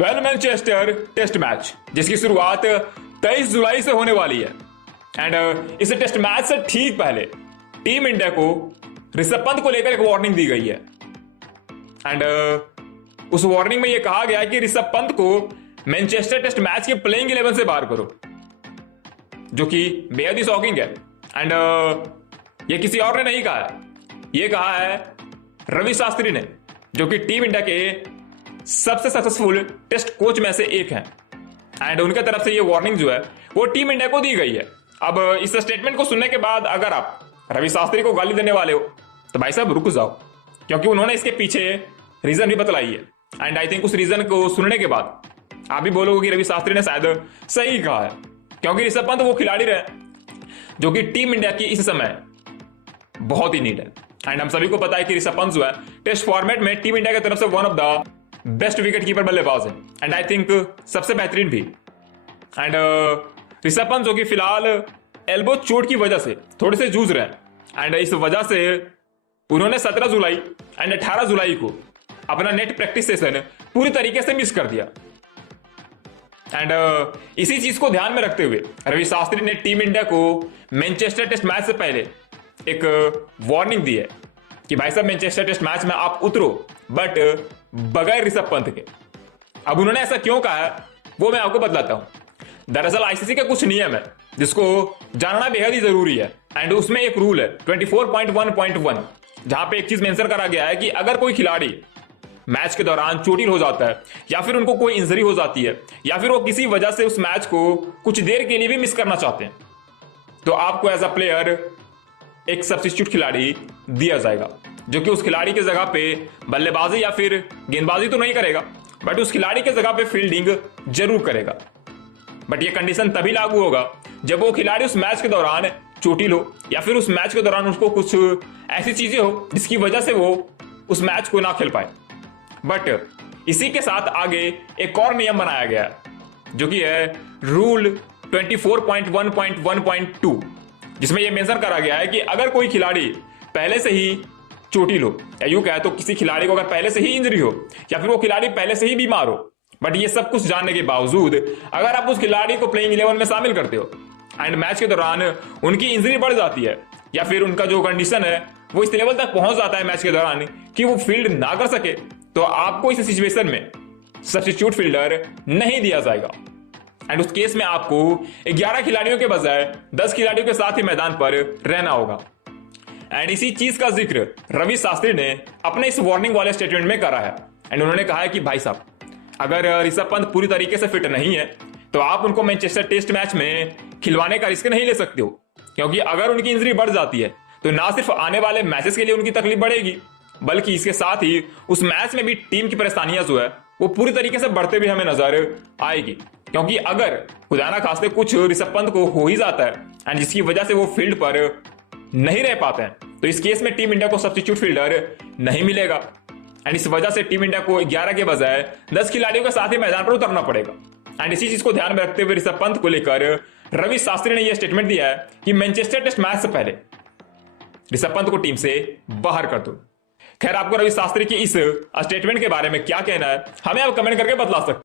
Manchester test match जिसकी शुरुआत 23 जुलाई से होने वाली है। एंड इस टेस्ट मैच से ठीक पहले टीम इंडिया को ऋषभ पंत को लेकर एक वार्निंग दी गई है। एंड उस वार्निंग में यह कहा गया है कि ऋषभ पंत को मैनचेस्टर टेस्ट मैच के प्लेइंग 11 से बाहर करो, जो कि बेहद ही शॉकिंग है। एंड ये किसी और ने नहीं कहा है, ये कहा है रवि शास्त्री ने, जो कि टीम इंडिया के सबसे सक्सेसफुल टेस्ट कोच में से एक हैं। एंड उनके तरफ से ये वार्निंग जो है वो टीम इंडिया को दी गई है। अब इस स्टेटमेंट को सुनने के बाद अगर आप रवि शास्त्री को गाली देने वाले हो तो भाई साहब रुक जाओ, क्योंकि उन्होंने इसके पीछे रीजन भी बतलाई है। एंड आई थिंक उस रीजन को सुनने के बाद आप भी बोलोगे कि रवि शास्त्री ने शायद सही कहा है, क्योंकि ऋषभ पंत वो खिलाड़ी रहे जो कि टीम इंडिया की इस समय बहुत ही नीड है। एंड हम सभी को पता है कि ऋषभ पंत जो है टेस्ट फॉर्मेट में टीम इंडिया की तरफ से one of the best wicket keeper बल्लेबाज है, एंड आई थिंक सबसे बेहतरीन भी। एंड ऋषभ पंत जो कि फिलहाल एल्बो चोट की वजह से थोड़े से जूझ रहे हैं। एंड इस वजह से उन्होंने 17 जुलाई एंड 18 जुलाई को अपना नेट प्रैक्टिस सेशन पूरी तरीके से मिस कर दिया। एंड इसी चीज को ध्यान में रखते हुए रवि शास्त्री ने टीम इंडिया को मैनचेस्टर टेस्ट मैच से पहले एक वार्निंग दी है कि भाई साहब मैनचेस्टर टेस्ट मैच में आप उतरो, बट बगैर ऋषभ पंत के। अब उन्होंने ऐसा क्यों कहा है वो मैं आपको बतलाता हूं। दरअसल आईसीसी का कुछ नियम है जिसको जानना बेहद ही जरूरी है। एंड उसमें एक रूल है 24.1.1, जहां पे एक चीज मेंशन करा गया है कि अगर कोई खिलाड़ी मैच के दौरान चोटिल हो जाता है, या फिर उनको कोई इंजरी हो जाती है, या फिर वो किसी वजह से उस मैच को कुछ देर के लिए भी मिस करना चाहते हैं, तो आपको एज अ प्लेयर एक सब्स्टिट्यूट खिलाड़ी दिया जाएगा, जो कि उस खिलाड़ी की जगह पे बल्लेबाजी या फिर गेंदबाजी तो नहीं करेगा, बट उस खिलाड़ी की जगह पे फील्डिंग जरूर करेगा। बट ये कंडीशन तभी लागू होगा जब वो खिलाड़ी उस मैच के दौरान चोटिल हो, या फिर उस मैच के दौरान उसको कुछ ऐसी चीजें हो जिसकी वजह से वो उस मैच को ना खेल पाए। बट इसी के साथ आगे एक और नियम बनाया गया जो कि है रूल 24.1.1.2, जिसमें यह मेंशन करा गया है कि अगर कोई खिलाड़ी पहले से ही चोटिल हो, या यूं कहे तो किसी खिलाड़ी को अगर पहले से ही इंजरी हो, या फिर वो खिलाड़ी पहले से ही बीमार हो, बट ये सब कुछ जानने के बावजूद अगर आप उस खिलाड़ी को प्लेइंग 11 में शामिल करते हो एंड मैच के दौरान उनकी इंजरी बढ़ जाती है, या फिर उनका जो कंडीशन है वो इस लेवल तक पहुंच जाता है मैच के दौरान कि वो फील्ड ना कर सके, तो आपको इस सिचुएशन में सब्स्टिट्यूट फील्डर नहीं दिया जाएगा। एंड उस केस में आपको 11 खिलाड़ियों के बजाय 10 खिलाड़ियों के साथ ही मैदान पर रहना होगा। एंड इसी चीज का जिक्र रवि शास्त्री ने अपने इस वार्निंग वाले स्टेटमेंट में करा है। एंड उन्होंने कहा है कि भाई साहब, अगर ऋषभ पंत पूरी तरीके से फिट नहीं है तो आप उनको मैनचेस्टर टेस्ट मैच में खिलवाने का रिस्क नहीं ले सकते हो, क्योंकि अगर उनकी इंजरी बढ़ जाती है तो ना सिर्फ आने वाले मैचेस के लिए उनकी तकलीफ बढ़ेगी, बल्कि इसके साथ ही उस मैच में भी टीम की परेशानियां जो है वो पूरी तरीके से बढ़ते भी हमें नजर आएगी। क्योंकि अगर खुदा ना खास्ते कुछ ऋषभ पंत को हो ही जाता है एंड जिसकी वजह से वो फील्ड पर नहीं रह पाते हैं, तो इस केस में टीम इंडिया को सब्स्टिट्यूट फील्डर नहीं मिलेगा। एंड इस वजह से टीम इंडिया को 11 के बजाय 10 खिलाड़ियों के साथ ही मैदान पर उतरना पड़ेगा। एंड इसी चीज को ध्यान में रखते हुए ऋषभ पंत को लेकर रवि शास्त्री ने यह स्टेटमेंट दिया है कि मैनचेस्टर टेस्ट मैच से पहले ऋषभ पंत को टीम से बाहर कर दो। खैर, आपको रवि शास्त्री की इस स्टेटमेंट के बारे में क्या कहना है हमें आप कमेंट करके बतला सकते हैं।